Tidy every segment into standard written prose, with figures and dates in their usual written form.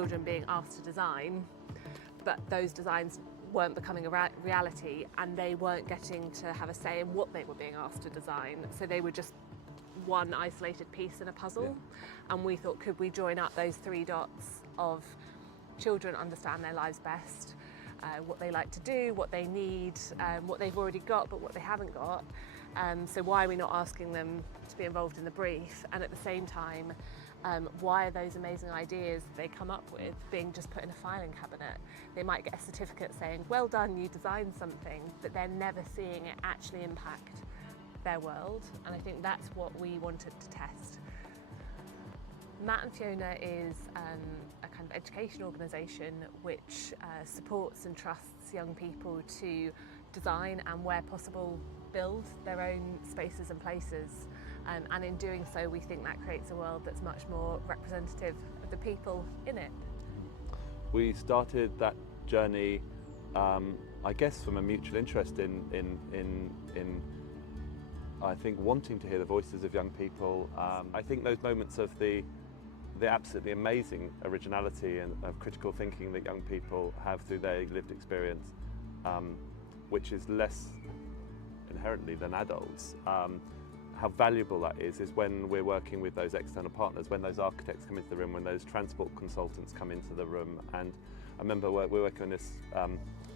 children being asked to design, but those designs weren't becoming a reality, and they weren't getting to have a say in what they were being asked to design. So they were just one isolated piece in a puzzle. And we thought, could we join up those three dots of children understand their lives best, what they like to do, what they need, what they've already got but what they haven't got. So why are we not asking them to be involved in the brief? And at the same time, why are those amazing ideas they come up with being just put in a filing cabinet? They might get a certificate saying, well done, you designed something, but they're never seeing it actually impact their world. And I think that's what we wanted to test. MATT+FIONA is a kind of education organisation which supports and trusts young people to design and, where possible, build their own spaces and places. And in doing so, we think that creates a world that's much more representative of the people in it. We started that journey, I guess, from a mutual interest in I think, wanting to hear the voices of young people. I think those moments of the absolutely amazing originality and of critical thinking that young people have through their lived experience, which is less inherently than adults. How valuable that is when we're working with those external partners, when those architects come into the room, when those transport consultants come into the room. And I remember we're working on this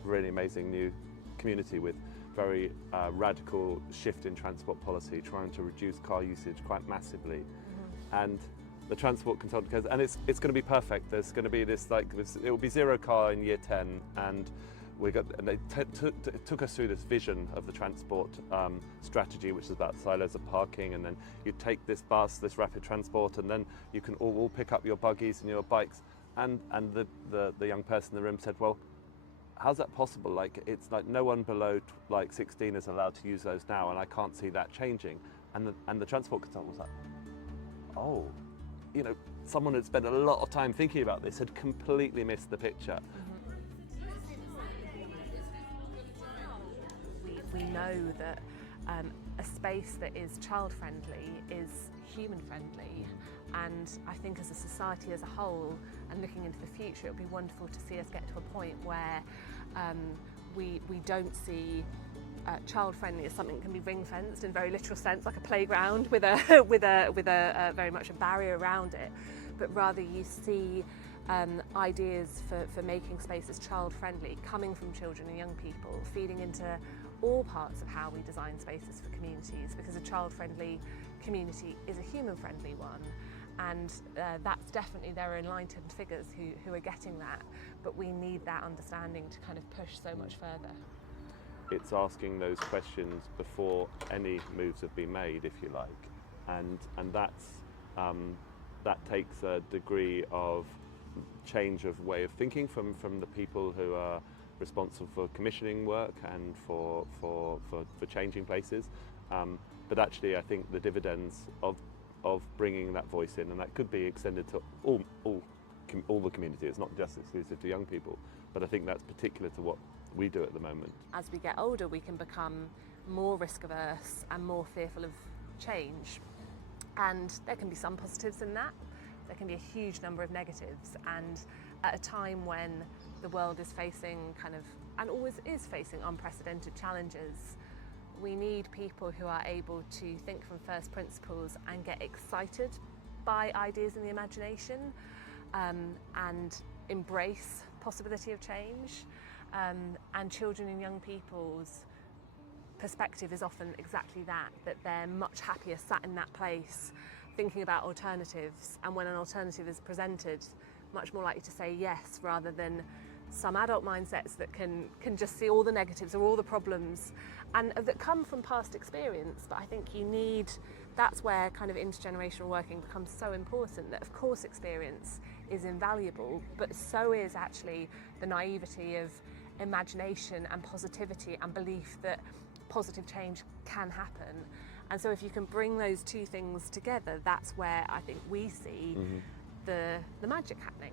really amazing new community with very radical shift in transport policy, trying to reduce car usage quite massively. And the transport consultant goes, and it's going to be perfect. There's going to be this, it will be zero car in year 10, and they took us through this vision of the transport strategy, which is about silos of parking, and then you take this bus, this rapid transport, and then you can all pick up your buggies and your bikes. And the young person in the room said, well, how's that possible? It's like no one below 16 is allowed to use those now, and I can't see that changing. And the transport consultant was like, oh, someone had spent a lot of time thinking about this, had completely missed the picture. We know that a space that is child-friendly is human-friendly, and I think as a society as a whole, and looking into the future, it would be wonderful to see us get to a point where we don't see child-friendly as something that can be ring-fenced in a very literal sense, like a playground with a very much a barrier around it, but rather you see ideas for making spaces child-friendly coming from children and young people, feeding into all parts of how we design spaces for communities, because a child-friendly community is a human-friendly one. And that's definitely, there are enlightened figures who are getting that, but we need that understanding to kind of push so much further. It's asking those questions before any moves have been made, if you like, and that takes a degree of change of way of thinking from the people who are responsible for commissioning work and for changing places. But actually, I think the dividends of bringing that voice in, and that could be extended to all the community. It's not just exclusive to young people, but I think that's particular to what we do at the moment. As we get older, we can become more risk averse and more fearful of change. And there can be some positives in that. There can be a huge number of negatives. And at a time when the world is facing and always is facing unprecedented challenges, we need people who are able to think from first principles and get excited by ideas in the imagination, and embrace possibility of change. And children and young people's perspective is often exactly that they're much happier sat in that place thinking about alternatives, and when an alternative is presented, much more likely to say yes, rather than some adult mindsets that can just see all the negatives or all the problems, and that come from past experience. But I think that's where kind of intergenerational working becomes so important, that of course experience is invaluable, but so is actually the naivety of imagination and positivity and belief that positive change can happen. And so if you can bring those two things together, that's where I think we see the magic happening.